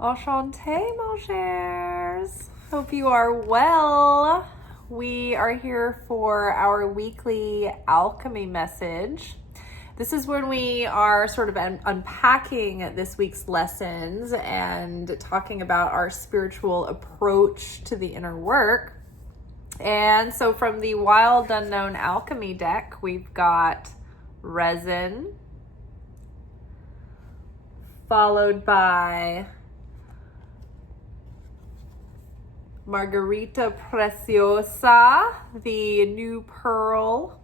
Enchanté, mon chers. Hope you are well. We are here for our weekly alchemy message. This is when we are sort of unpacking this week's lessons and talking about our spiritual approach to the inner work. And so from the Wild Unknown Alchemy deck, we've got resin, followed by Margarita Preciosa, the new pearl,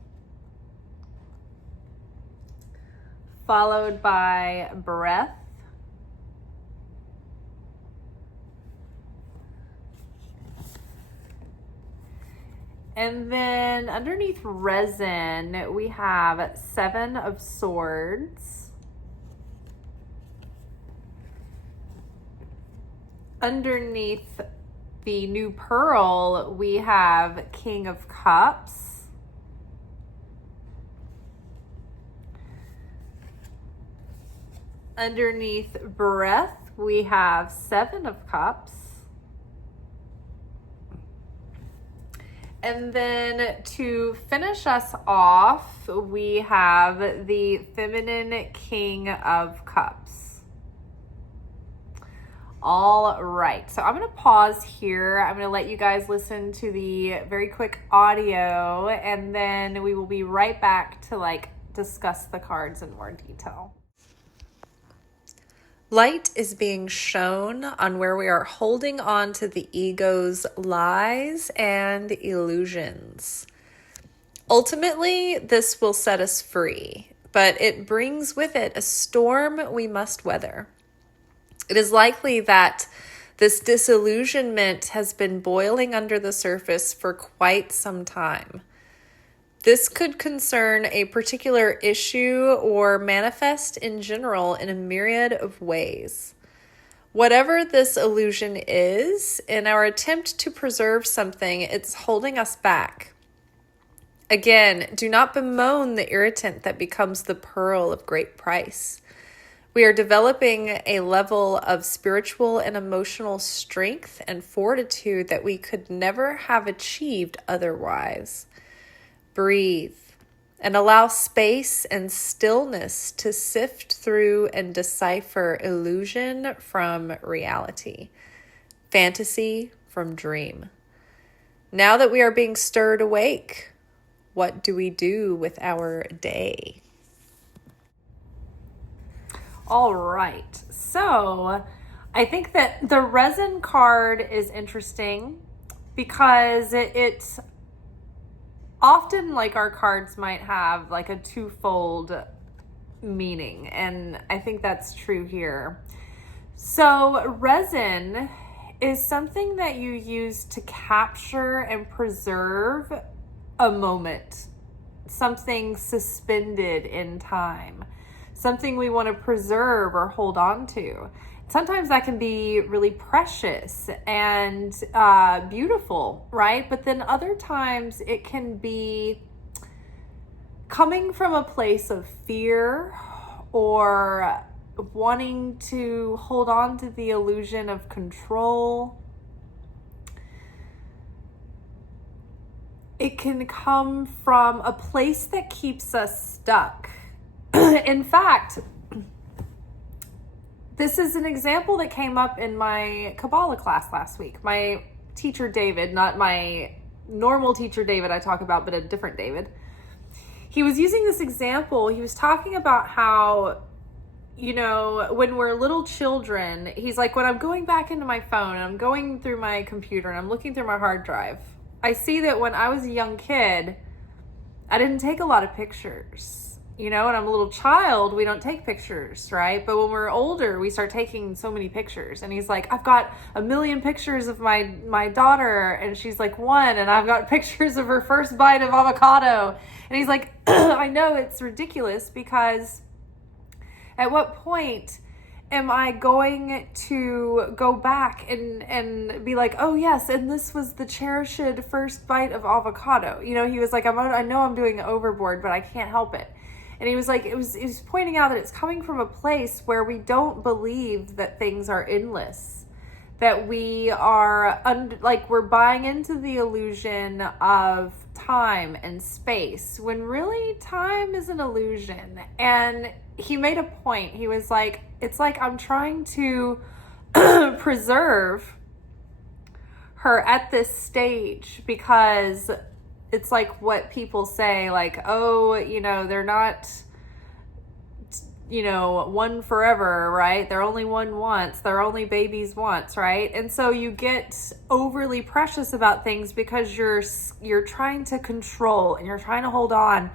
followed by breath, and then underneath resin we have 7 of Swords. Underneath the new pearl, we have King of Cups. Underneath breath, we have 7 of Cups. And then to finish us off, we have the feminine King of Cups. All right, so I'm going to pause here. I'm going to let you guys listen to the very quick audio, and then we will be right back to discuss the cards in more detail. Light is being shown on where we are holding on to the ego's lies and illusions. Ultimately, this will set us free, but it brings with it a storm we must weather. It is likely that this disillusionment has been boiling under the surface for quite some time. This could concern a particular issue or manifest in general in a myriad of ways. Whatever this illusion is, in our attempt to preserve something, it's holding us back. Again, do not bemoan the irritant that becomes the pearl of great price. We are developing a level of spiritual and emotional strength and fortitude that we could never have achieved otherwise. Breathe and allow space and stillness to sift through and decipher illusion from reality, fantasy from dream. Now that we are being stirred awake, what do we do with our day? All right, so I think that the resin card is interesting because it's often our cards might have a twofold meaning, and I think that's true here. So resin is something that you use to capture and preserve a moment, something suspended in time. Something we want to preserve or hold on to. Sometimes that can be really precious and beautiful, right? But then other times it can be coming from a place of fear or wanting to hold on to the illusion of control. It can come from a place that keeps us stuck. In fact, this is an example that came up in my Kabbalah class last week. My teacher, David, not my normal teacher, David, I talk about, but a different David. He was using this example. He was talking about how, when we're little children, he's like, when I'm going back into my phone and I'm going through my computer and I'm looking through my hard drive, I see that when I was a young kid, I didn't take a lot of pictures. When I'm a little child, we don't take pictures, right? But when we're older, we start taking so many pictures. And he's like, I've got 1 million pictures of my daughter, and she's 1, and I've got pictures of her first bite of avocado. And he's like, I know it's ridiculous, because at what point am I going to go back and be like, oh yes, and this was the cherished first bite of avocado? He was like, I know I'm doing it overboard, but I can't help it. And he was like, he was pointing out that it's coming from a place where we don't believe that things are endless, that we are we're buying into the illusion of time and space, when really time is an illusion. And he made a point. He was like, it's like I'm trying to preserve her at this stage, because it's like what people say, like, oh, they're not, one forever, right? They're only one once. They're only babies once, right? And so you get overly precious about things because you're trying to control and you're trying to hold on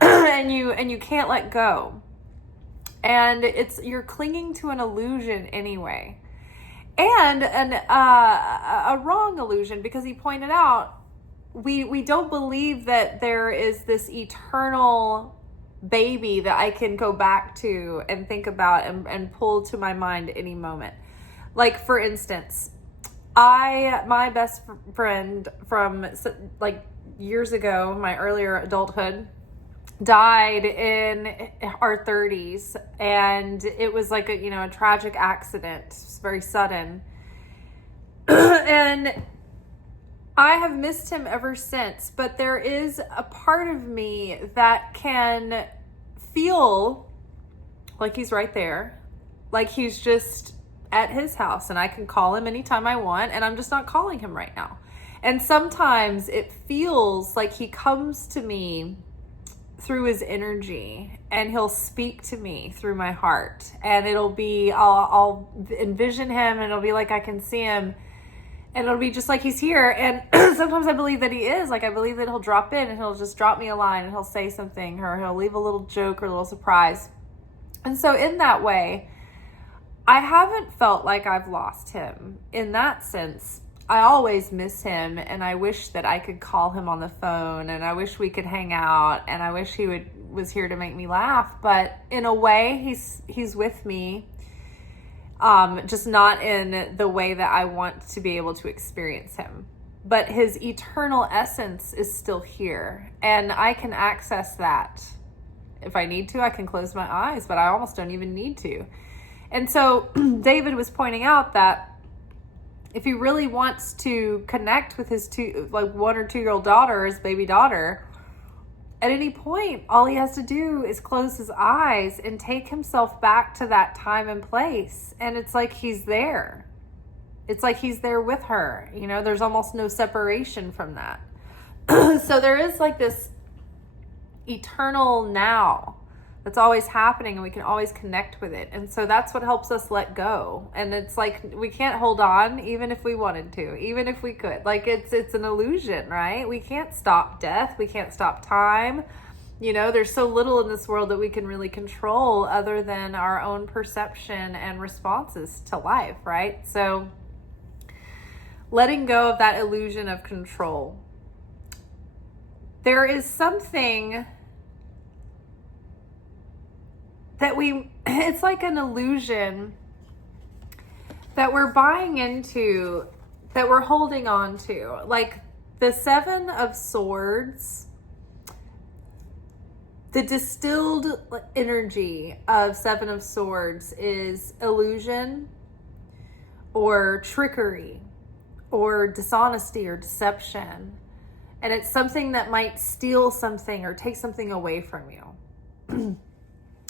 and you can't let go. And you're clinging to an illusion anyway. And a wrong illusion, because he pointed out we don't believe that there is this eternal baby that I can go back to and think about and pull to my mind any moment. Like, for instance, my best friend from like years ago, my earlier adulthood, died in our 30s, and it was like a tragic accident. It was very sudden. And I have missed him ever since, but there is a part of me that can feel like he's right there, like he's just at his house and I can call him anytime I want, and I'm just not calling him right now. And sometimes it feels like he comes to me through his energy, and he'll speak to me through my heart, and it'll be, I'll envision him, and it'll be like I can see him, and it'll be just like he's here. And sometimes I believe that he is, like I believe that he'll drop in and he'll just drop me a line and he'll say something, or he'll leave a little joke or a little surprise. And so in that way, I haven't felt like I've lost him in that sense. I always miss him, and I wish that I could call him on the phone, and I wish we could hang out, and I wish he was here to make me laugh. But in a way, he's with me, just not in the way that I want to be able to experience him. But his eternal essence is still here, and I can access that. If I need to, I can close my eyes, but I almost don't even need to. And so David was pointing out that if he really wants to connect with his 1 or 2 year old daughter, his baby daughter, at any point, all he has to do is close his eyes and take himself back to that time and place. And it's like he's there. It's like he's there with her. There's almost no separation from that. So there is like this eternal now that's always happening, and we can always connect with it. And so that's what helps us let go. And it's like we can't hold on even if we wanted to, even if we could. Like it's an illusion, right? We can't stop death. We can't stop time. There's so little in this world that we can really control other than our own perception and responses to life, right? So letting go of that illusion of control. There is something that it's like an illusion that we're buying into, that we're holding on to. Like the 7 of Swords, the distilled energy of 7 of Swords is illusion or trickery or dishonesty or deception. And it's something that might steal something or take something away from you.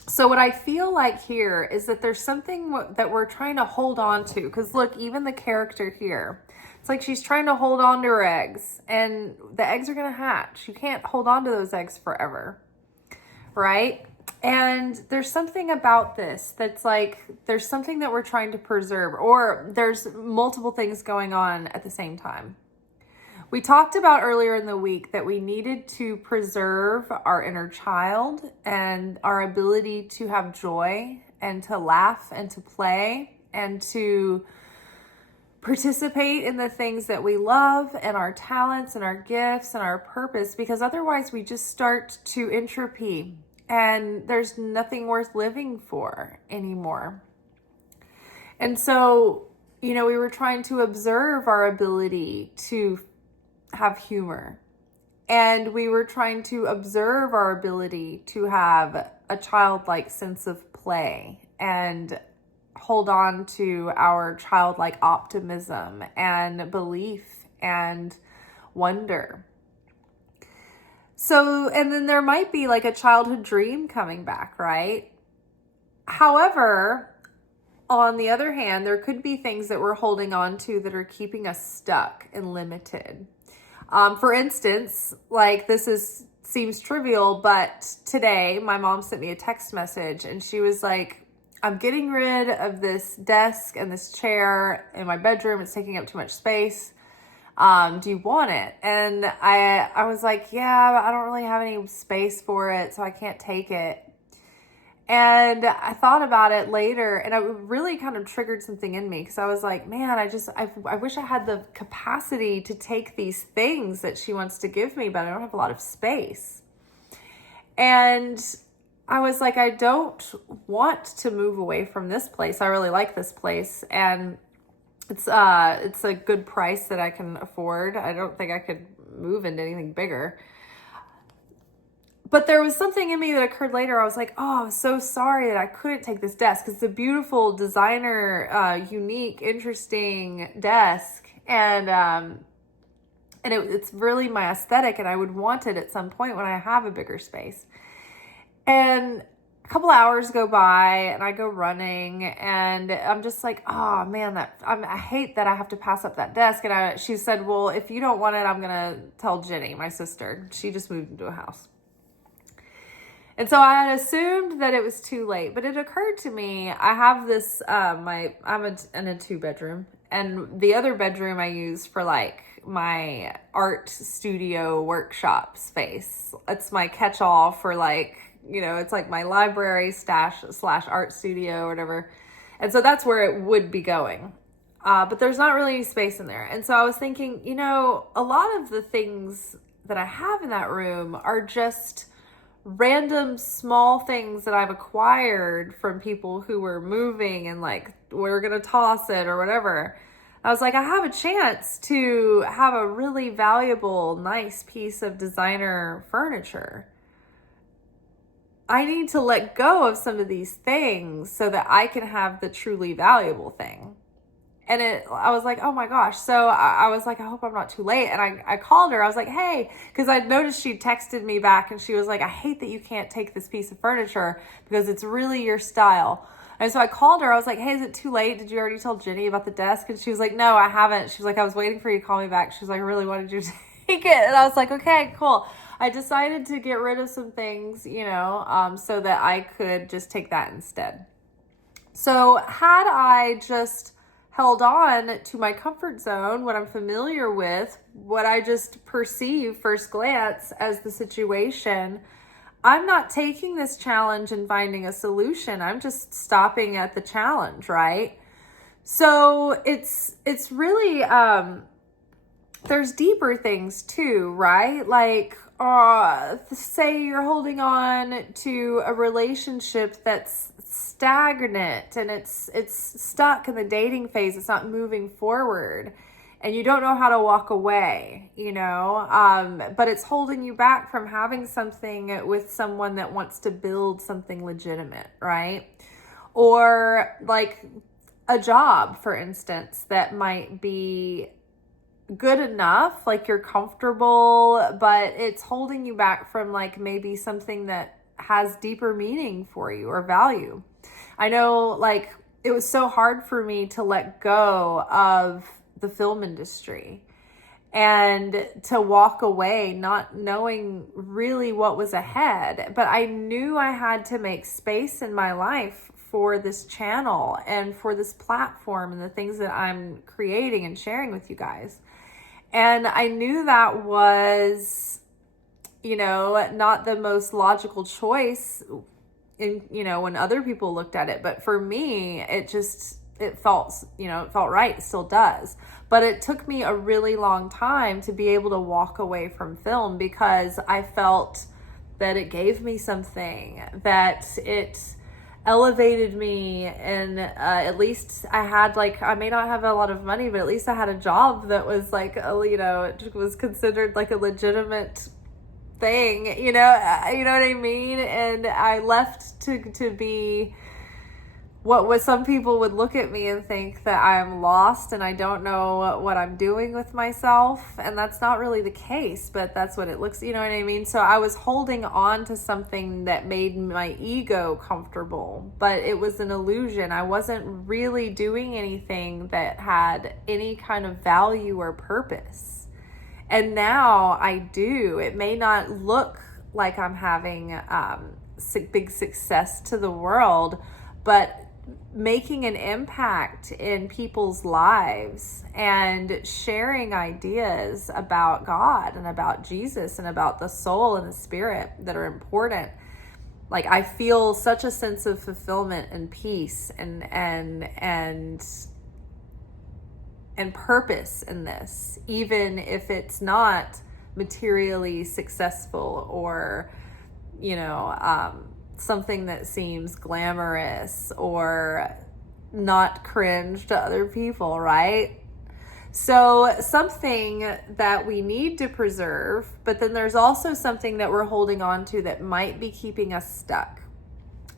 So what I feel like here is that there's something that we're trying to hold on to. Because look, even the character here, it's like she's trying to hold on to her eggs, and the eggs are going to hatch. You can't hold on to those eggs forever, right? And there's something about this that's like, there's something that we're trying to preserve, or there's multiple things going on at the same time. We talked about earlier in the week that we needed to preserve our inner child and our ability to have joy and to laugh and to play and to participate in the things that we love and our talents and our gifts and our purpose, because otherwise we just start to entropy and there's nothing worth living for anymore. And so, we were trying to observe our ability to have humor And we were trying to observe our ability to have a childlike sense of play and hold on to our childlike optimism and belief and wonder. So, and then there might be like a childhood dream coming back, right? However, on the other hand, there could be things that we're holding on to that are keeping us stuck and limited. For instance, like seems trivial, but today my mom sent me a text message and she was like, I'm getting rid of this desk and this chair in my bedroom. It's taking up too much space. Do you want it? And I was like, yeah, I don't really have any space for it, so I can't take it. And I thought about it later, and it really kind of triggered something in me because I was like, man, I wish I had the capacity to take these things that she wants to give me, but I don't have a lot of space. And I was like, I don't want to move away from this place. I really like this place, and it's a good price that I can afford. I don't think I could move into anything bigger. But there was something in me that occurred later. I was like, oh, I'm so sorry that I couldn't take this desk. It's a beautiful designer, unique, interesting desk. And it's really my aesthetic, and I would want it at some point when I have a bigger space. And a couple hours go by and I go running and I'm just like, oh man, I hate that I have to pass up that desk. And she said, well, if you don't want it, I'm going to tell Jenny, my sister. She just moved into a house. And so I had assumed that it was too late, but it occurred to me, I have this, I'm in a 2-bedroom, and the other bedroom I use for like my art studio workshop space. It's my catch-all for like, it's like my library /art studio or whatever. And so that's where it would be going. But there's not really any space in there. And so I was thinking, a lot of the things that I have in that room are just random small things that I've acquired from people who were moving and like, we're going to toss it or whatever. I was like, I have a chance to have a really valuable, nice piece of designer furniture. I need to let go of some of these things so that I can have the truly valuable thing. And I was like, oh my gosh. So I was like, I hope I'm not too late. And I called her. I was like, hey, because I noticed she texted me back and she was like, I hate that you can't take this piece of furniture because it's really your style. And so I called her. I was like, hey, is it too late? Did you already tell Jenny about the desk? And she was like, no, I haven't. She was like, I was waiting for you to call me back. She was like, I really wanted you to take it. And I was like, okay, cool. I decided to get rid of some things, so that I could just take that instead. So had I just held on to my comfort zone, what I'm familiar with, what I just perceive first glance as the situation, I'm not taking this challenge and finding a solution. I'm just stopping at the challenge, right? So it's really, there's deeper things too, right? Like, say you're holding on to a relationship that's stagnant and it's stuck in the dating phase. It's not moving forward and you don't know how to walk away, but it's holding you back from having something with someone that wants to build something legitimate, right? Or like a job, for instance, that might be good enough, like you're comfortable, but it's holding you back from like maybe something that has deeper meaning for you or value. I know like it was so hard for me to let go of the film industry and to walk away not knowing really what was ahead, but I knew I had to make space in my life for this channel and for this platform and the things that I'm creating and sharing with you guys. And I knew that was, not the most logical choice when other people looked at it. But for me, it felt right. It still does. But it took me a really long time to be able to walk away from film because I felt that it gave me something, that it elevated me, and at least I had I may not have a lot of money, but at least I had a job that was it was considered like a legitimate thing, you know what I mean? And I left to be what some people would look at me and think that I'm lost and I don't know what I'm doing with myself. And that's not really the case, but that's what it looks, you know what I mean? So I was holding on to something that made my ego comfortable, but it was an illusion. I wasn't really doing anything that had any kind of value or purpose. And now I do. It may not look like I'm having big success to the world, but making an impact in people's lives and sharing ideas about God and about Jesus and about the soul and the spirit that are important. Like, I feel such a sense of fulfillment and peace and purpose in this, even if it's not materially successful or, something that seems glamorous or not cringe to other people, right? So something that we need to preserve, but then there's also something that we're holding on to that might be keeping us stuck,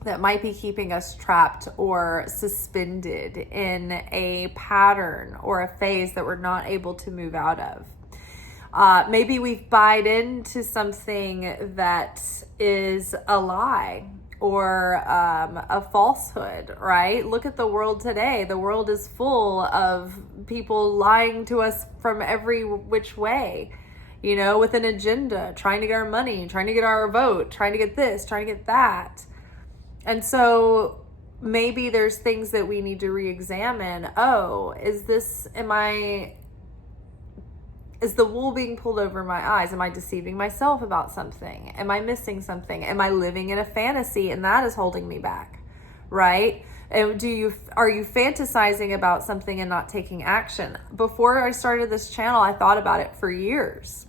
that might be keeping us trapped or suspended in a pattern or a phase that we're not able to move out of. Maybe we've bought into something that is a lie or a falsehood, right? Look at the world today. The world is full of people lying to us from every which way, with an agenda, trying to get our money, trying to get our vote, trying to get this, trying to get that. And so maybe there's things that we need to re-examine. Is the wool being pulled over my eyes? Am I deceiving myself about something? Am I missing something? Am I living in a fantasy and that is holding me back, right? And are you fantasizing about something and not taking action? Before I started this channel, I thought about it for years.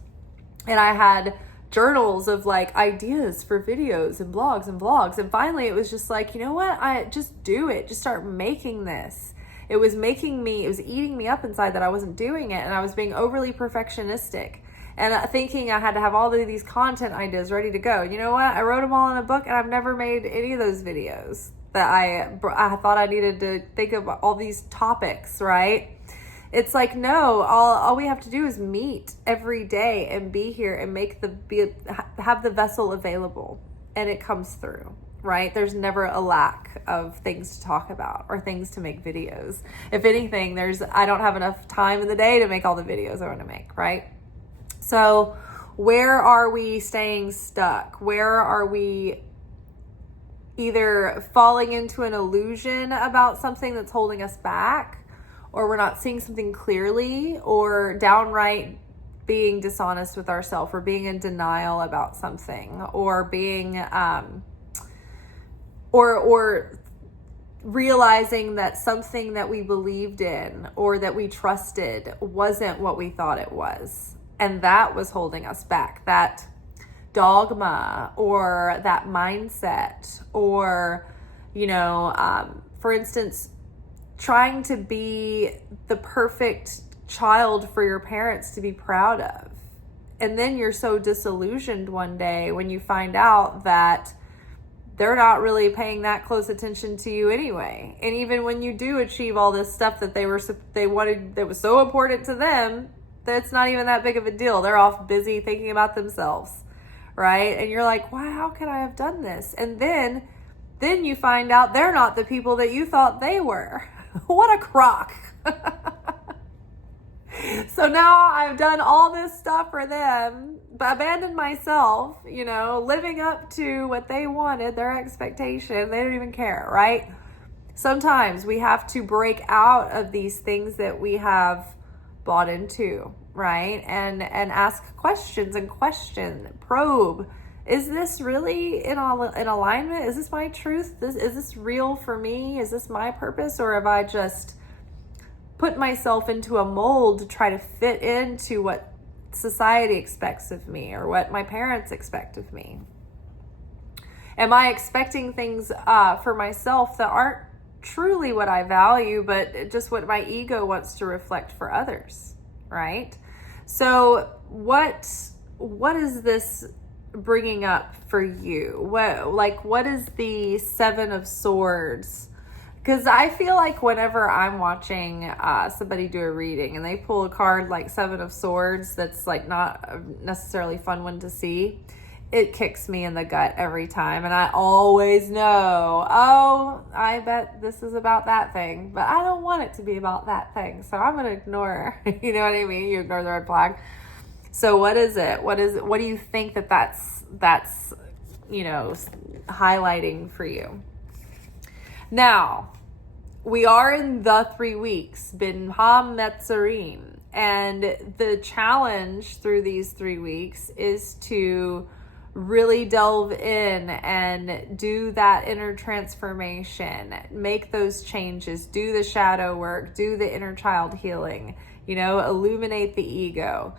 And I had journals of ideas for videos and blogs and vlogs. And finally it was just like, you know what? I just do it. Just start making this. It was eating me up inside that I wasn't doing it. And I was being overly perfectionistic and thinking I had to have all of these content ideas ready to go. You know what? I wrote them all in a book and I've never made any of those videos that I thought I needed to think of all these topics, right? It's like, no, all we have to do is meet every day and be here and have the vessel available, and it comes through. Right? There's never a lack of things to talk about or things to make videos. If anything, I don't have enough time in the day to make all the videos I want to make, right? So where are we staying stuck? Where are we either falling into an illusion about something that's holding us back, or we're not seeing something clearly, or downright being dishonest with ourselves, or being in denial about something, or being or realizing that something that we believed in or that we trusted wasn't what we thought it was. And that was holding us back. That dogma or that mindset, or, for instance, trying to be the perfect child for your parents to be proud of. And then you're so disillusioned one day when you find out that they're not really paying that close attention to you anyway. And even when you do achieve all this stuff that they wanted, that was so important to them, that's not even that big of a deal. They're off busy thinking about themselves, right? And you're like, wow, how could I have done this? And then you find out they're not the people that you thought they were. What a crock. So now I've done all this stuff for them, abandoned myself, living up to what they wanted, their expectation. They don't even care, right? Sometimes we have to break out of these things that we have bought into, right? And ask questions and probe. Is this really in alignment? Is this my truth? Is this real for me? Is this my purpose? Or have I just put myself into a mold to try to fit into what society expects of me or what my parents expect of me? Am I expecting things for myself that aren't truly what I value, but just what my ego wants to reflect for others, right? So what is this bringing up for you? What is the Seven of Swords? Because I feel like whenever I'm watching somebody do a reading and they pull a card like Seven of Swords, that's like not a necessarily fun one to see, it kicks me in the gut every time. And I always know, oh, I bet this is about that thing, but I don't want it to be about that thing. So I'm going to ignore, you know what I mean? You ignore the red flag. So what is it? What do you think that's, highlighting for you? Now, we are in the 3 weeks, Bin Ham Metzarim, and the challenge through these 3 weeks is to really delve in and do that inner transformation, make those changes, do the shadow work, do the inner child healing, illuminate the ego.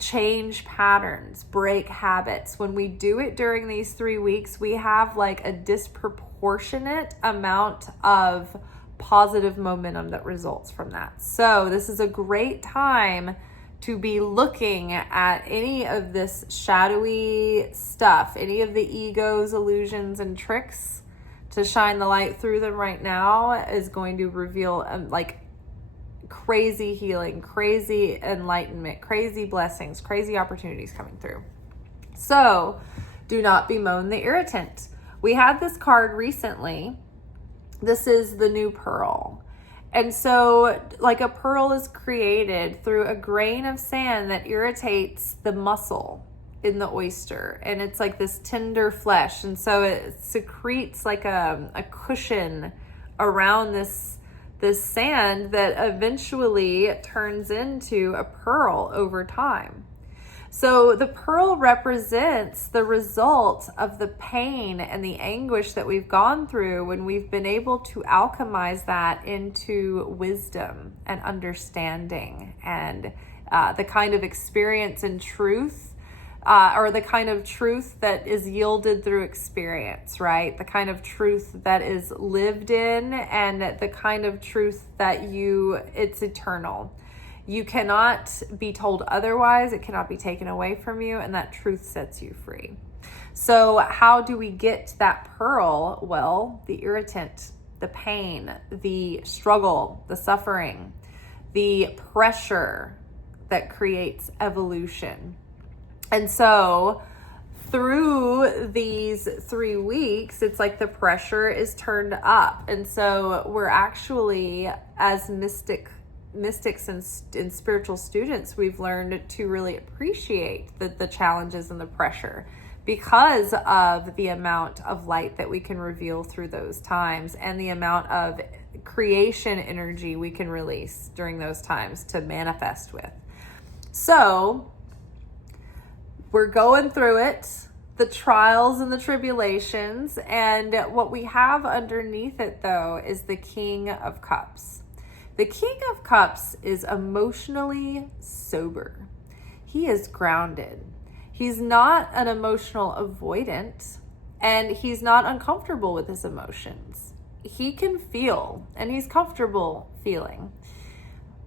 Change patterns, break habits. When we do it during these 3 weeks, we have like a disproportionate amount of positive momentum that results from that. So this is a great time to be looking at any of this shadowy stuff, any of the ego's illusions and tricks, to shine the light through them right now is going to reveal crazy healing, crazy enlightenment, crazy blessings, crazy opportunities coming through. So do not bemoan the irritant. We had this card recently. This is the new pearl. And so like a pearl is created through a grain of sand that irritates the muscle in the oyster. And it's like this tender flesh. And so it secretes like a cushion around this sand that eventually turns into a pearl over time. So the pearl represents the result of the pain and the anguish that we've gone through when we've been able to alchemize that into wisdom and understanding and the kind of experience and truth or the kind of truth that is yielded through experience, right? The kind of truth that is lived in and the kind of truth that it's eternal. You cannot be told otherwise. It cannot be taken away from you, and that truth sets you free. So how do we get that pearl? Well, the irritant, the pain, the struggle, the suffering, the pressure that creates evolution. And so through these 3 weeks, it's like the pressure is turned up. And so we're actually, as mystics and spiritual students, we've learned to really appreciate the challenges and the pressure because of the amount of light that we can reveal through those times and the amount of creation energy we can release during those times to manifest with. So we're going through it, the trials and the tribulations, and what we have underneath it, though, is the King of Cups. The King of Cups is emotionally sober. He is grounded. He's not an emotional avoidant, and he's not uncomfortable with his emotions. He can feel, and he's comfortable feeling,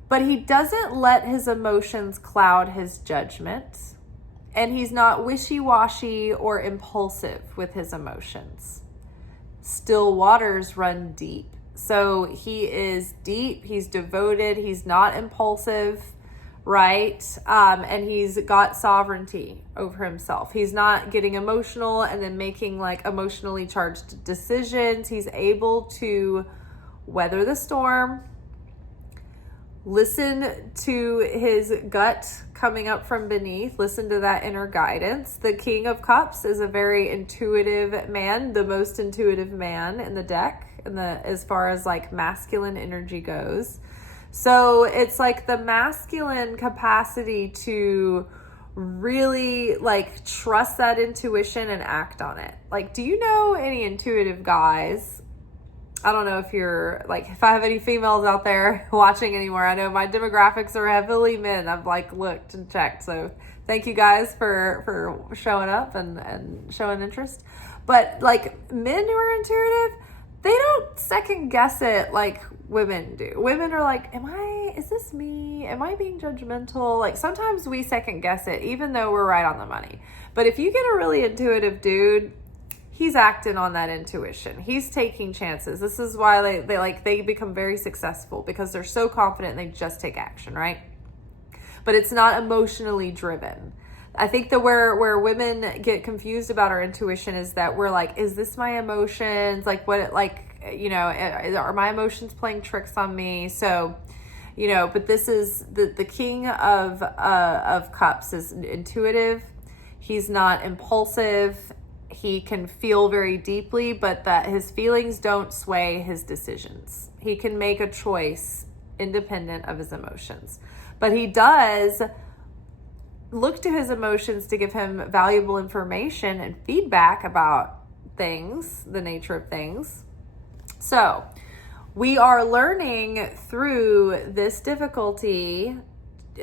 but he doesn't let his emotions cloud his judgment. And he's not wishy-washy or impulsive with his emotions. Still waters run deep. So he is deep, he's devoted, he's not impulsive, right? And he's got sovereignty over himself. He's not getting emotional and then making like emotionally charged decisions. He's able to weather the storm, listen to his gut coming up from beneath, listen to that inner guidance. The King of Cups is a very intuitive man, the most intuitive man in the deck, as far as like masculine energy goes. So it's like the masculine capacity to really like trust that intuition and act on it. Like, do you know any intuitive guys? I don't know if I have any females out there watching anymore. I know my demographics are heavily men. I've like looked and checked. So thank you guys for showing up and showing interest. But like men who are intuitive, they don't second guess it like women do. Women are like, is this me? Am I being judgmental? Like sometimes we second guess it, even though we're right on the money. But if you get a really intuitive dude, he's acting on that intuition. He's taking chances. This is why they become very successful, because they're so confident and they just take action, right? But it's not emotionally driven. I think that where women get confused about our intuition is that we're like, is this my emotions? Like what, are my emotions playing tricks on me? So, but this is the king of cups is intuitive. He's not impulsive. He can feel very deeply, but that his feelings don't sway his decisions. He can make a choice independent of his emotions, but he does look to his emotions to give him valuable information and feedback about things, the nature of things. So we are learning through this difficulty,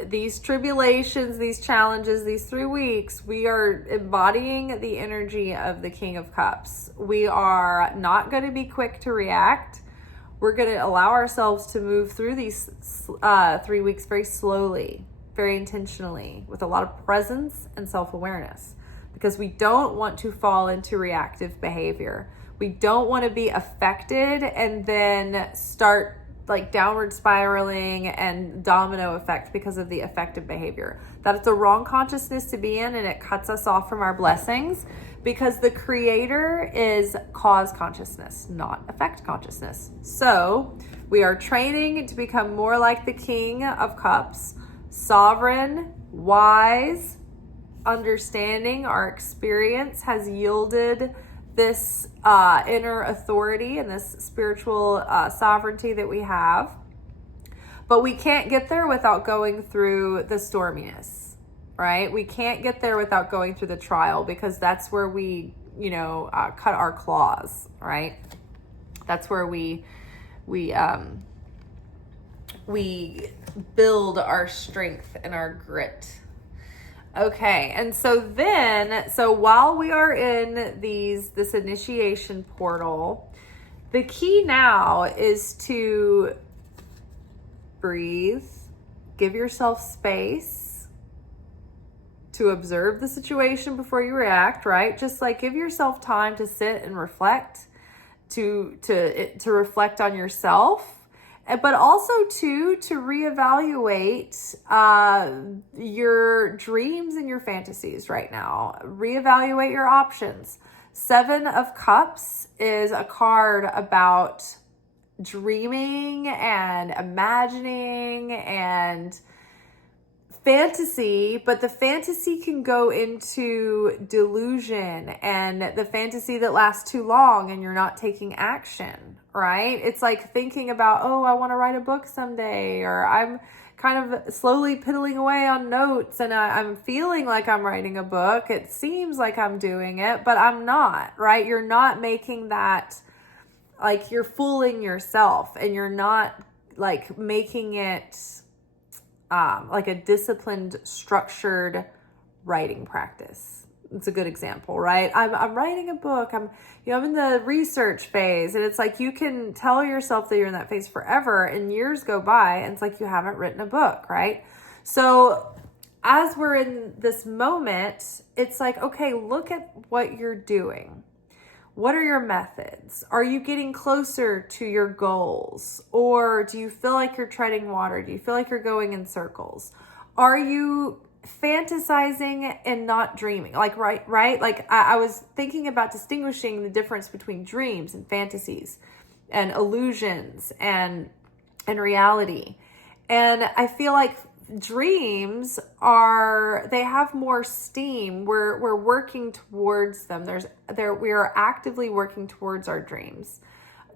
these tribulations, these challenges, these 3 weeks, we are embodying the energy of the King of Cups. We are not going to be quick to react. We're going to allow ourselves to move through these 3 weeks very slowly, very intentionally, with a lot of presence and self-awareness, because we don't want to fall into reactive behavior. We don't want to be affected and then start like downward spiraling and domino effect because of the affective behavior. That is the wrong consciousness to be in, and it cuts us off from our blessings, because the creator is cause consciousness, not effect consciousness. So we are training to become more like the King of Cups, sovereign, wise, understanding. Our experience has yielded this inner authority and this spiritual sovereignty that we have. But we can't get there without going through the storminess, right? We can't get there without going through the trial, because that's where we, cut our claws, right? That's where we build our strength and our grit. Okay, and so while we are in this initiation portal, the key now is to breathe, give yourself space to observe the situation before you react, right? Just like give yourself time to sit and reflect, to reflect on yourself. But also to reevaluate your dreams and your fantasies right now. Reevaluate your options. 7 of Cups is a card about dreaming and imagining and fantasy, but the fantasy can go into delusion, and the fantasy that lasts too long and you're not taking action, right? It's like thinking about, oh, I want to write a book someday, or I'm kind of slowly piddling away on notes and I'm feeling like I'm writing a book. It seems like I'm doing it, but I'm not, right? You're not making that, like you're fooling yourself, and you're not like making it like a disciplined, structured writing practice. It's a good example, right? I'm writing a book. I'm in the research phase, and it's like you can tell yourself that you're in that phase forever, and years go by, and it's like you haven't written a book, right? So as we're in this moment, it's like, okay, look at what you're doing. What are your methods? Are you getting closer to your goals? Or do you feel like you're treading water? Do you feel like you're going in circles? Are you fantasizing and not dreaming? Like, right? Like I was thinking about distinguishing the difference between dreams and fantasies and illusions and reality. And I feel like dreams they have more steam. We're working towards them. We are actively working towards our dreams.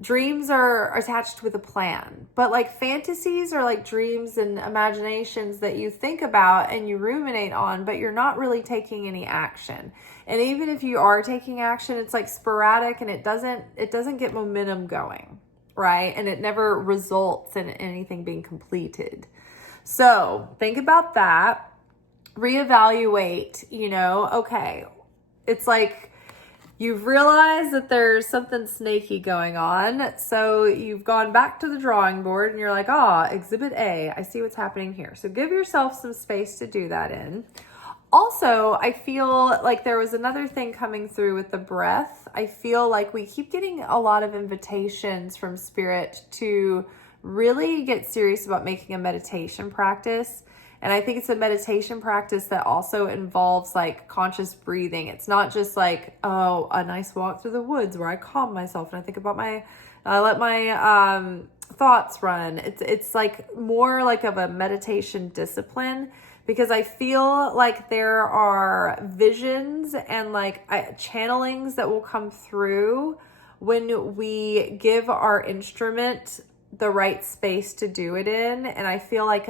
Dreams are attached with a plan, but like fantasies are like dreams and imaginations that you think about and you ruminate on, but you're not really taking any action. And even if you are taking action, it's like sporadic, and it doesn't get momentum going, right? And it never results in anything being completed. So think about that, reevaluate, okay, it's like You've realized that there's something snaky going on, so you've gone back to the drawing board and you're like, exhibit A, I see what's happening here. So give yourself some space to do that in. Also, I feel like there was another thing coming through with the breath. I feel like we keep getting a lot of invitations from Spirit to really get serious about making a meditation practice. And I think it's a meditation practice that also involves like conscious breathing. It's not just like, a nice walk through the woods where I calm myself and I think about I let my thoughts run. It's like more like of a meditation discipline, because I feel like there are visions and like channelings that will come through when we give our instrument the right space to do it in. And I feel like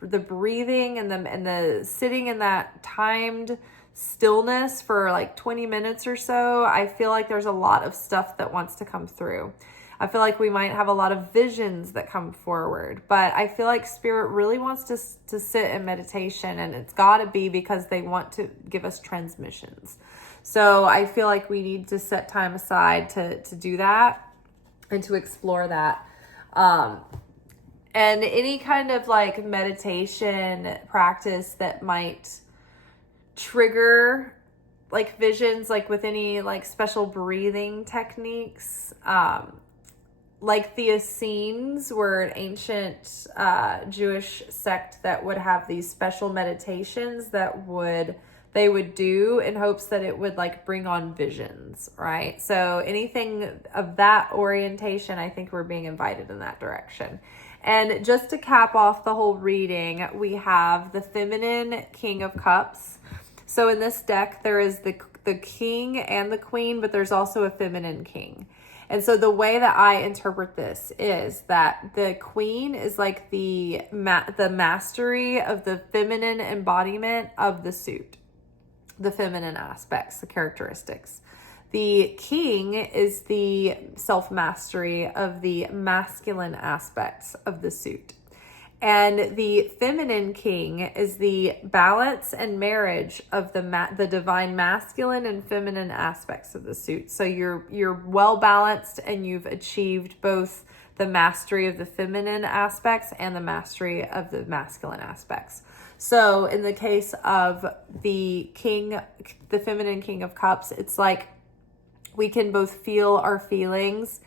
the breathing and the sitting in that timed stillness for like 20 minutes or so, I feel like there's a lot of stuff that wants to come through. I feel like we might have a lot of visions that come forward, but I feel like Spirit really wants to sit in meditation, and it's got to be because they want to give us transmissions. So I feel like we need to set time aside to do that and to explore that. And any kind of like meditation practice that might trigger like visions, like with any like special breathing techniques, like the Essenes were an ancient Jewish sect that would have these special meditations that they would do in hopes that it would like bring on visions, right? So anything of that orientation, I think we're being invited in that direction. And just to cap off the whole reading, we have the feminine King of Cups. So in this deck, there is the king and the queen, but there's also a feminine king. And so the way that I interpret this is that the queen is like the mastery of the feminine embodiment of the suit, the feminine aspects, the characteristics. The king is the self-mastery of the masculine aspects of the suit. And the feminine king is the balance and marriage of the divine masculine and feminine aspects of the suit. So you're well balanced and you've achieved both the mastery of the feminine aspects and the mastery of the masculine aspects. So in the case of the feminine King of Cups, it's like we can both feel our feelings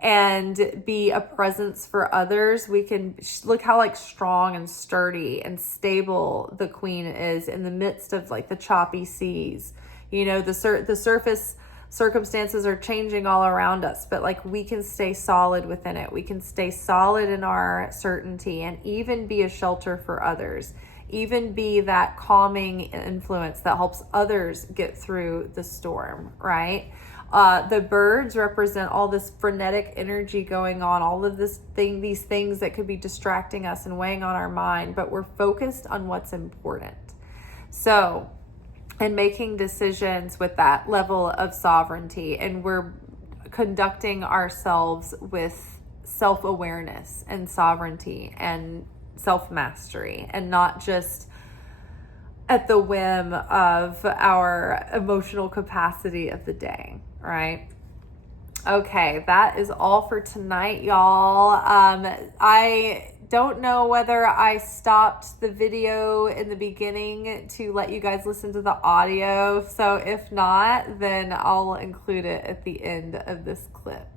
and be a presence for others. We can look how like strong and sturdy and stable the queen is in the midst of like the choppy seas. You know, the surface circumstances are changing all around us, but like we can stay solid within it. We can stay solid in our certainty and even be a shelter for others. Even be that calming influence that helps others get through the storm, right? The birds represent all this frenetic energy going on, all of these things that could be distracting us and weighing on our mind, but we're focused on what's important. So, and making decisions with that level of sovereignty, and we're conducting ourselves with self-awareness and sovereignty and self-mastery, and not just at the whim of our emotional capacity of the day, right? Okay, that is all for tonight, y'all. I don't know whether I stopped the video in the beginning to let you guys listen to the audio. So if not, then I'll include it at the end of this clip.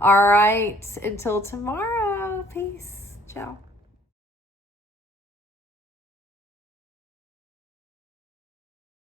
All right, until tomorrow. Peace. Ciao.